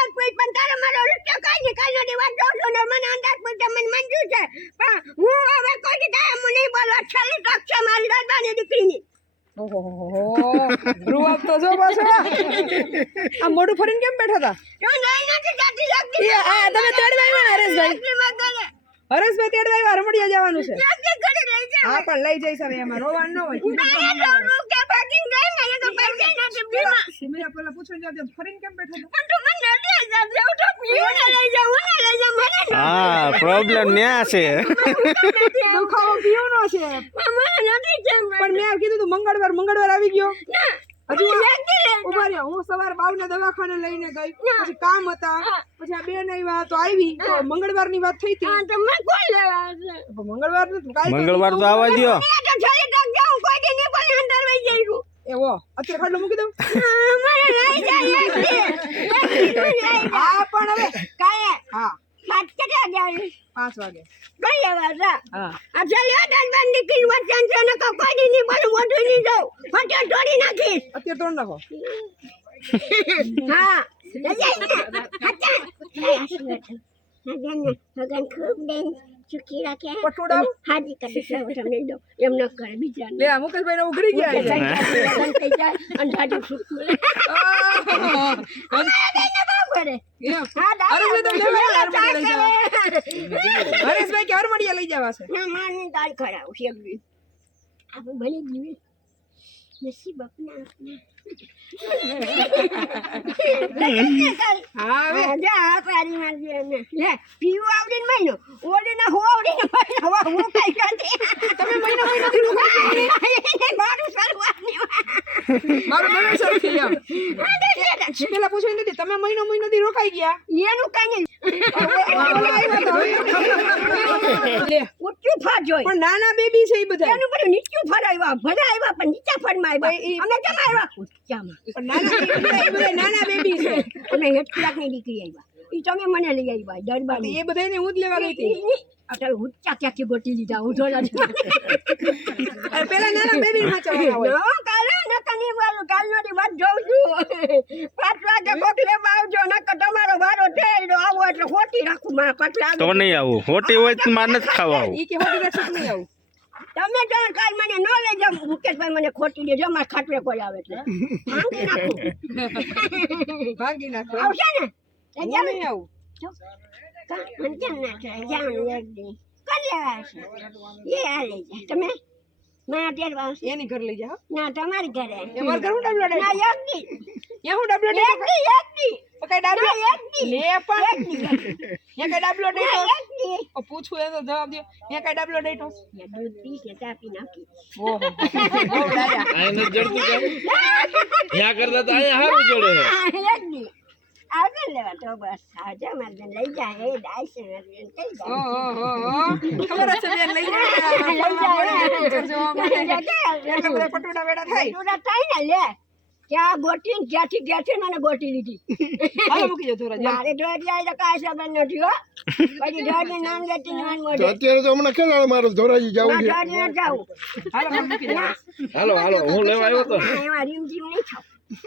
અંદાજ પૂછ પણ તારે મારો રૂપિયો કાઈ નથી વાત જોઉં છું ને મને અંદાજ પૂછ મને મંજૂર છે પણ હું હવે કોઈ દી કાંઈ મને નહીં બોલવા છેલ્લી તક છે મારી દાદાની દીકરીની ઓહો રૂઆબ તો જો પાછો આ મોઢું ફરીને કેમ બેઠા હતા તો નહીં નથી જાતી લાગતી આ તમે તેડવા આવ્યા હરેશભાઈ તેડવા આવ્યા રમડિયા જવાનું છે હા પણ લઈ જઈશ હવે એમાં રોવાનું ન હોય સિમરા પેલા પૂછવા જાવ ફરીને કેમ બેઠા હા પ્રોબ્લેમ ન્યા છે દુખાવો પીવાનો છે પણ મેં કીધું તું મંગળવાર આવી ગયો હજુ ઉભા રહ્યો હું સવાર બાવને દવાખાને લઈને ગઈ પછી કામ હતા પછી આ બેન આવ્યા તો આવી તો મંગળવારની વાત થઈ હતી મંગળવાર તો આવવા દ્યો એવો અત્યારે ખાટલો મૂકી દઉં હા પણ હવે હા 5 વાગે અત્યારે તોડ નાખો એમ ન કરે બીજા લે મુકેશભાઈ ને ઉઘરી ગયા હરેશભાઈ કે હરમડિયા લઈ જવા છે દાળ ખરાબ છે આપણે બની ગયું નસીબ આપના હા હવે જા પારી મારજે ને લે પીવું આવડે ને મહિનો ઓડે ના હો આવડે ને હવે હું કઈ કાંતી તમે મહિનો મારું સરવાની મારું મને સરખી આમ પેલા પૂછ્યું નથી તમે મહિનો થી રોકાઈ ગયા એનું કઈ લે ઉચ્ચું ફાટ જોઈ પણ નાના બેબી છે એ બધા એનું બધું નીચું ફરાવ્યા ભલા આવ્યા પણ નીચા ફરમાં આવ્યા અમે કેમ આવ્યા ઉચ્ચામાં પણ નાના બેબી છે અમે હેઠ કલાકની દીકરી આવ્યા ઈ તમે મને લઈ આવ્યા દરબાર એ બધાને હું જ લેવા ગઈ હતી અત્યારે ઉચ્ચા ક્યાંથી ગોતી દીધા ઉઠો પેલા નાના બેબી માં ચવાના હોય કાલે ન કની વાળું કાલની વાત જોઉં છું 5 વાગે કોક લેવા આવજો ન કે તમારો વારો થયેલો આવો એટલે ખોટી રાખું મારા પટલા તો નહીં આવું ખોટી હોય તો માર નથી ખાવા આવું ઈ કે હોટી રાખી નહીં આવું તમે જાણ કાલ મને ન લઈ જાવ મુકેશભાઈ મને ખોટી દેજો મારા ખાટલે કોઈ આવે એટલે ભાગી નાખો આવશે ને હું નહીં આવું મને કેમ ના થાય જાણ એક દી કરી લેવા છે એ હાલે છે તમે ના તેરવા આવશે એની ઘર લઈ જાઓ ના તમારી ઘરે અમાર ઘર હું ડબલો ના એક દી યા હું ડબલો એક દી કઈ ડાબલો એક દી લે પણ યા કઈ ડાબલો ડેટો એક દી પૂછું એનો જવાબ દે યા કઈ ડાબલો ડેટો દૂધ પીસ ને ચા પી નાખી ઓહો બહુ ડાયા આઈને જડતું કે ન્યા કરતા તો આયા હારું જોડે એક દી આવશે લેવા તો બસ આવજો મારે લઈ જાય એ ડાયસે કઈ જાય ખબર છે બેન લઈ જાય પટોડા વેડા થાય પટોડા થાય ને લે ક્યાં ગોટી ક્યાંથી ક્યાંથી મને ગોટી લીધી હાલો મૂકી દો થોડા મારે ઢોરી આવી તો કાંઈ સંબંધ નથી હો પછી ઢોરી નામ લેતી ને મને તો અત્યારે તો હમણાં ખેલાડ મારો ધોરાજી જવું છે ઢોરી ન જાઉં હાલો મૂકી દો હાલો હું લેવા આવ્યો તો એમાં રીમઝીમ નહીં થાવ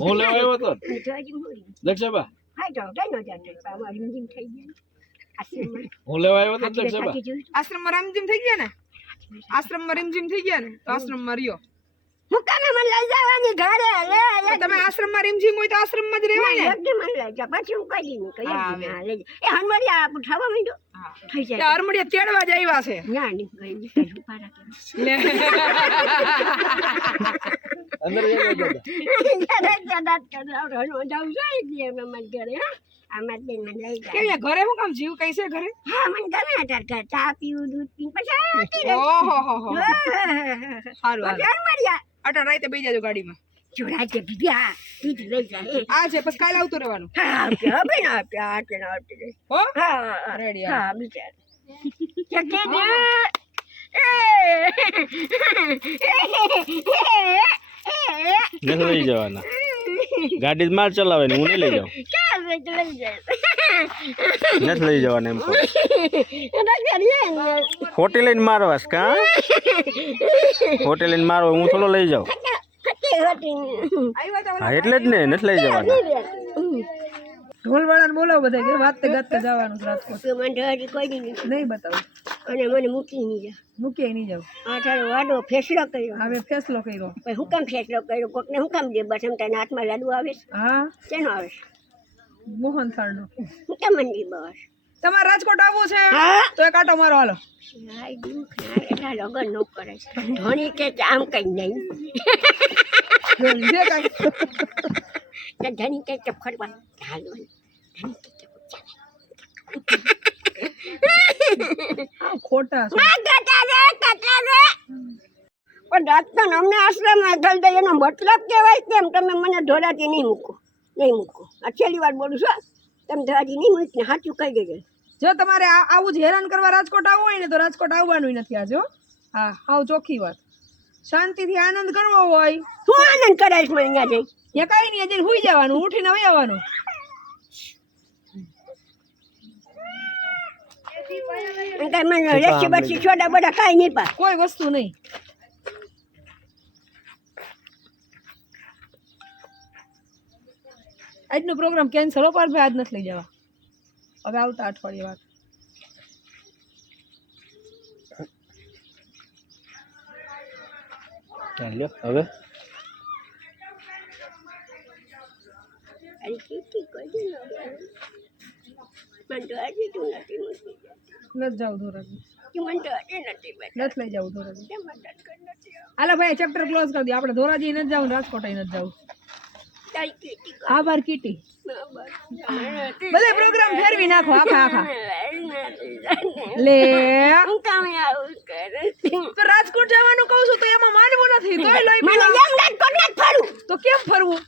હું લેવા આવ્યો તો ઢોરી મોરી દક્ષાબા હા તો કઈ ન જાતે આમાં રીમઝીમ થઈ ગયા હું લેવા આવ્યો તો દક્ષાબા આશ્રમમાં રામજીમ થઈ ગયા ને આશ્રમમાં રીમજીમ થઈ ગયા ને તો આશ્રમમાં રહ્યો મુકામે મને લઈ જવાની ઘરે લે તમે આશ્રમમાં રીમજીમ હોય તો આશ્રમમાં જ રહેવાય ને મને લઈ જા પછી હું કઈ દઉં કઈ લઈ એ હનવરી આ થવા માંડ્યો થઈ જાય ત્યાં અરમડિયા તેડવા જ આવ્યા છે ના નહીં ગઈ કઈ ઉભા રાખે લે અંદર જજો દાદા જાઉં છું મને ઘરે હા આમાં બેન મને લઈ જાય કેમ ઘરે હું કામ જીવ કઈ છે ઘરે હા મને ગમે અત્યારે ચા પીવું દૂધ પીવું પછી ઓહો હો સારું હનવરિયા અટા રાતે બેસી જાજો ગાડીમાં જોડા કે બીજા તીજ લઈ જાય આ છે પછી કાલે આવતું રહેવાનું હા હવે ના આપે હો હા રેડી હા બીજા કે નથી લઈ જવાના ગાડી માર ચલાવે ને હું નહીં લઈ જાઉં નથી લઈ જવાના એમ ખોટી લઈને મારવાસ કા ખોટી લઈને મારવા હું થોડો લઈ જાઉં હા એટલે જ ને નથી લઈ જવાના ઢોલવાળાને બોલાવો બધા કે વાતે ગાતે જવાનું છે રાજકોટ. તો મને હજી કોઈ દી નથી. નહીં બતાવું, અને મને મૂકી નહીં જા. મૂકીએ નહીં જાવ. આ તારો વાડો ફેસલો કર્યો. હવે ફેસલો કર્યો. પછી હું કામ ફેસલો કર્યો? કોકને હું કામ દે? બસ એમ તને હાથમાં લાડુ આવે છે? હા, શેનો આવે છે? મોહન થાળનો. હું કામ મને દી બસ? તમારે રાજકોટ આવવું છે હા. તો એક આટો મારો હાલો. હાય દુઃખ ના એટલા લગન ન કરે છે. ધોની કે આમ કઈ નહીં. જે કાંઈ કે ધની કે ફરવા હાલો. ખોટા છે. પણ રાજસ્થાન અમને આશ્રમમાં થઈ જાય એનો મતલબ કહેવાય કેમ તમે મને ધોરાજી નહીં મૂકો? આ છેલ્લી વાર બોલું છું, તમે ધોરાજી નહીં મૂકીને સાચું કહી દેજો. જો તમારે આવું જ હેરાન કરવા રાજકોટ આવવું હોય ને તો રાજકોટ આવવાનું નથી આજે હો. હા, હાવ ચોખ્ખી વાત. શાંતિથી આનંદ કરવો હોય હું આનંદ કરાવીશ મને અહીંયા જઈ. ત્યાં કાંઈ નહીં, હજી સુઈ જવાનું, ઉઠીને વહી આવવાનું. અને કાંઈ મને રેસી બસી છોડા બોડા કાંઈ નહીં પા. કોઈ વસ્તુ નહીં. આજનો પ્રોગ્રામ કેન્સલ હો પાર ભાઈ, આજ નથી લઈ જવા. હવે આવતા અઠવાડિયે વાત. લ્યો હવે અરે કીટી કોઈ દી ન બોલે. મને તો હજી તું નથી મૂકી. નથી જાવ ધોરાજી, મને તો હજી નથી બેઠા. નથી લઈ જવું ધોરાજી. કેમ મદદ કર નથી આવતી? હાલો ભાઈ, ચેપ્ટર ક્લોઝ કરી દો. આપણે ધોરાજી નથી જવું, રાજકોટ નથી જવું. તારી કીટી કોઈ આભાર કીટી. બરાબર. બધે પ્રોગ્રામ ફેરવી નાખો આખા. લે હું કામ આવું કરે? તો રાજકોટ જવાનું કહું છું તો એમાં માનવું નથી. તોય લઈ મને બોલાવો. એમ નથી કોને ફરું. તો કેમ ફરવું?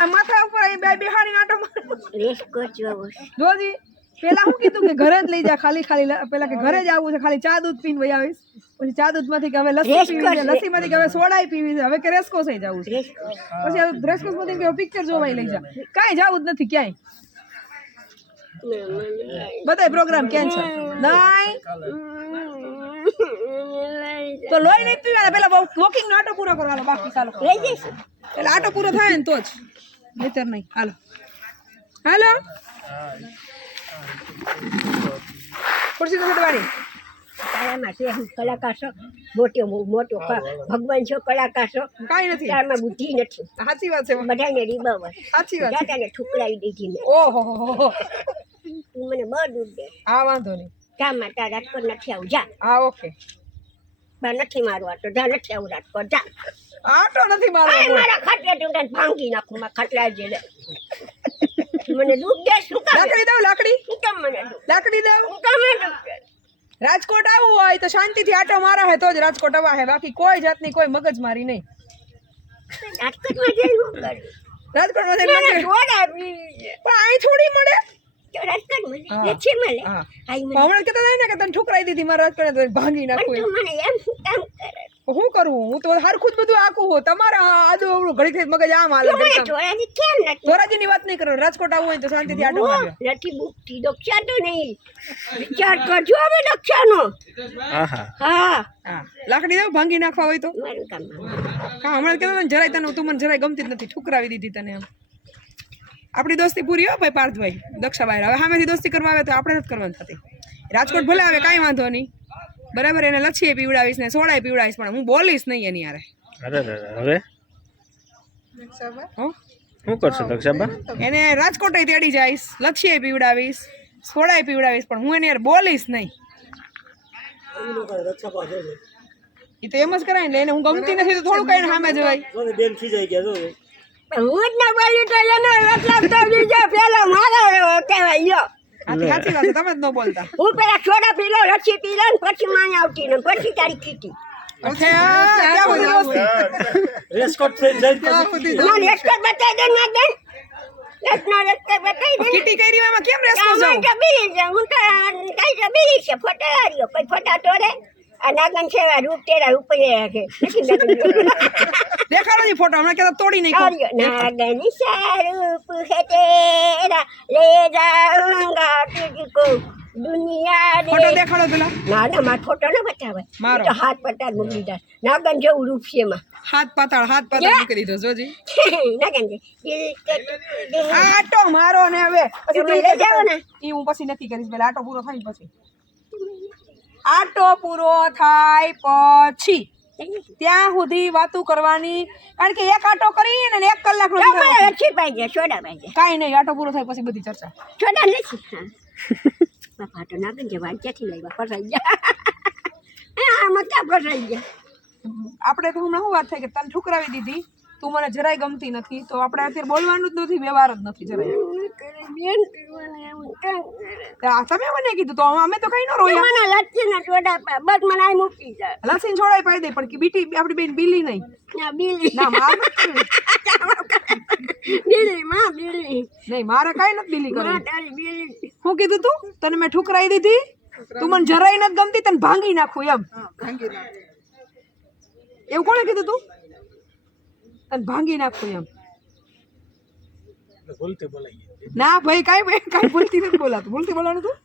આ માથા ઉપર અહીં બે બિહારી નાટો મારો. રેસ કોચવો જોજી પેલા હું કીધું કે ઘરે જ લઈ જા, ખાલી પેલા કે ઘરે જ આવવું છે, ખાલી ચા દૂધ પીને વહી આવીશ. પછી ચા દૂધ માંથી કે હવે લસ્સી પીવી છે, લસ્સી માંથી કે હવે સોડાઈ પીવી છે, હવે કે રેસકોસ થઈ જવું છે. રેસ પછી હવે રેસકોસ માંથી કે પિક્ચર જોવાય લઈ જા. કાંઈ જવું જ નથી ક્યાંય. બધાય પ્રોગ્રામ કેન્સલ. નહીં તો લોહી નહીં પીવાના, પેલા વોકિંગ નો આટો પૂરો કરવાનો, બાકી ચાલો લઈ જઈશ. એટલે આટો પૂરો થાય ને તો જ, નહીતર નહીં. હાલો હાલો, ખુરશી તો વાળી. તારામાં છે હું કલાકાર છો, મોટો ભગવાન છો, કલાકાર છો. કાંઈ નથી, તારામાં બુદ્ધિ નથી. સાચી વાત છે, બધાને રીબાવ સાચી વાત છે. દાદાને ઠુકરાવી દીધી મેં. ઓહો તું મને બહુ દૂધ દે. હા, વાંધો નહીં. જા માતા રાજકોટ નથી આવું, જા. હા, ઓકે. બા નથી મારવા તો જા, નથી આવું રાજકોટ, જા. આટો નથી મારો. આ મારા ખાટલા તું તને ભાંગી નાખું, મારા ખાટલા જ લે. મને દૂધ દે, શું કામ? લાકડી દઉં, લાકડી શું કામ મને દૂધ? લાકડી દઉં. શું કામ મને દૂધ દે? રાજકોટ આવવું હોય તો શાંતિથી આટો મારા હે તો જ રાજકોટ આવા હે, બાકી કોઈ જાતની કોઈ મગજમારી નહીં. રાજકોટમાં જઈ શું કરું? રાજકોટમાં જઈને મને મંદિર- સોડા પીવી છે. પણ અહીં થોડી મળે. તો રાજકોટમાં હા. નથી મળે. હા. આઈ મને. હમણાં કહેતા હતા ને કે તને ઠુકરાઈ દીધી મારા રાજકોટ, તો ભાંગી પણ નાખું. તું મને એમ શું કામ કરે? શું કરવું? હું તો હરખું જ બધું આખું હો. તમારા આજુ ઘડી થઈ મગજ આમ હાલે. તું મને ધોરાજી કેમ નથી? ધોરાજીની વાત નહીં કરો, રાજકોટ આવવું હોય તો શાંતિથી આટો માર્યો. નથી બુકથી દક્ષાતો નહીં. વિચાર કરજો હવે દક્ષાનો. આહા હા. હા, લાકડી દઉં, ભાંગી નાખવા હોય તો. મારું કામ. હા, હમણાં કહેતા હતા ને જરાય તને, તું મને જરાય ગમતી જ નથી, ઠુકરાવી દીધી તને એમ. આપણી દોસ્તી પૂરી હો ભાઈ પાર્થભાઈ, દક્ષાભાઈ. હવે સામેથી દોસ્તી કરવા આવે તો આપણે નથી કરવાની થતી. રાજકોટ ભલે આવે, કાંઈ વાંધો નહીં, બરાબર. એને લચ્છીએ પીવડાવીશ ને સોડાએ પીવડાવીશ, પણ હું બોલીશ નહીં એની યારે. અરે હવે હો, શું કરશો દક્ષાબા? એને રાજકોટ તેડી જઈશ, લચ્છીએ પીવડાવીશ, સોડાએ પીવડાવીશ, પણ હું એની યાર બોલીશ નહીં. એ તો એમ જ કરાય ને, એને હું ગમતી નથી તો થોડું કઈ સામે જવાય. હું જ ના બોલ્યું તો એને મતલબ તો બીજા પેલા મારા કહેવાય લ્યો. સાચી વાત છે, તમે જ ન બોલતા. હું પેલા સોડા પી લઉં, લચ્છી પી લઉં, પછી માય આવતી ને પછી તારી કીટી. ત્યાં સુધી દોસ્તી. રેસકોટ થઈ જાય ત્યાં સુધી ના રેસ્ટર બતાવી દે, ના દે. રેસ્ટર બતાવી દે. કીટી કરી એમાં કેમ રેસ્કો હું જાઉં? તો બીજી છે, હું તો કઈ તો બીજી છે. ફોટા હાર્યો, કોઈ ફોટા તોડે. આ નાગન છે, આ રૂપ તેરા રૂપ છે. દેખાડો જી ફોટો, હમણાં કહેતા તોડી નાખ્યો. નાગન સ્વરૂપ है तेरा ले जाऊंगा तुझको દુનિયા ફોટો રે દેખાડો પેલા ના ના મારો ફોટો ન બતાવે મારો. એ તો હાથ પટાર મૂકી દીધા નાગન જેવું રૂપ છે એમાં હાથ પાતાળ મૂકી દીધો જોજી નાગન છે આટો મારો ને હવે પછી તમે લઈ જાઓ ને. ઈ હું પછી નક્કી કરીશ પેલા આટો પૂરો થાય ને પછી આટો પૂરો થાય પછી ત્યાં સુધી વાતું કરવાની કારણ કે એક આટો કરીને ને 1 કલાક નો મારે લચ્છી પાઈ સોડા પાઈ કાઈ નહીં આટો પૂરો થાય પછી બધી ચર્ચા સોડા નથી બાપા તો નાગન જવા ક્યાંથી લાવ્યા ફસાઈ ગયા મતા ફસાઈ ગયા આપણે તો હમણાં શું વાત થાય કે તને ઠુકરાવી દીધી તું મને જરાય ગમતી નથી તો આપણે અત્યારે બોલવાનું જ નથી વ્યવહાર જ નથી જરાય તમે મને કીધું તો અમે તો કઈ ન રોયા મને લચ્છી ના સોડા બસ મને આ મૂકી જાય લસીન છોડાઈ પાઈ દે પણ કે બીટી આપણી બેન બિલી નહીં ના બીલી ના માર બીલી માં બીલી નહીં મારે કઈ નથી બિલી માં કરવી તારી બીલી શું કીધું તું તને મેં ઠુકરાઈ દીધી તું મને જરાય નથી ગમતી તને ભાંગી નાખું એમ એવું કોણે કીધું તું તને ભાંગી નાખું એમ બોલતે બોલાઈએ ના ભાઈ કાઈ બોલતી નથી બોલાતું ભૂલતી બોલાનું તું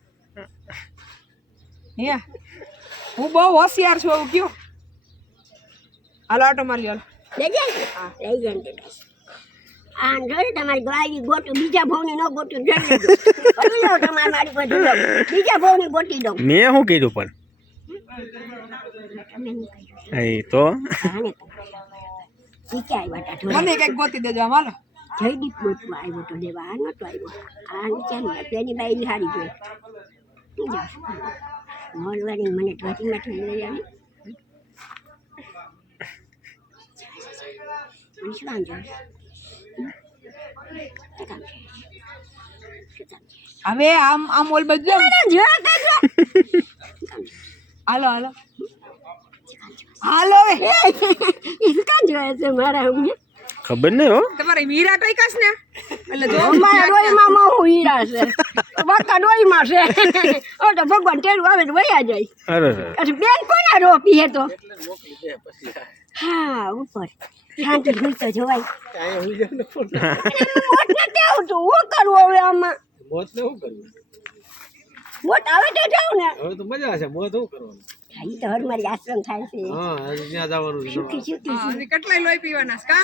હે હું બહુ હોશિયાર છું એવું કયો હાલો આટો મારી હાલ લઈ જાય લઈ જાય આ જોઈ તમારી ગાય ગોટું બીજા ભાવની ન ગોટું જોઈ લેજો પછી લો તમારે મારી પાસે લો બીજા ભાવની ગોટી દઉં મેં શું કીધું પણ તમે નહીં કહ્યું એ તો આને શીખ્યા આવ્યા તા મને કંઈક ગોતી દેજો આમ હાલો જયદીપ ગોતવા આવ્યો તો દેવા આ નતો આવ્યો આ વિચારી પેલી બાઈ હારી જોઈ શું જાવ મોલવાડી મને ટ્રાફિકમાંથી લઈ આવી મને શું આમ જોઈ હવે આમ ઓલ બધું હાલો હાલો હાલો હવે મારા ખબર નહીં હો તમારે હીરા ટઈકાસ ને એટલે જો ડોઈમાં હું હીરા છે બાકા ડોઈમાં છે ઓ તો ભગવાન તેડું આવે તો વયા જાય અરે પછી બેન કોના રોપી હે તો હા ઉપર શાંતિ ભૂલતો જોવાય મોત નથી આવતું હું કરવું હવે આમાં મોત ને શું કરવું મોત આવે તો જાવ ને હવે તો મજા છે મોત શું કરવાનું ઈ તો હર મારી આશ્રમ થાય છે હા હજી ત્યાં જવાનું છે સુખી સુખી કેટલાય લોહી પીવાના છે કા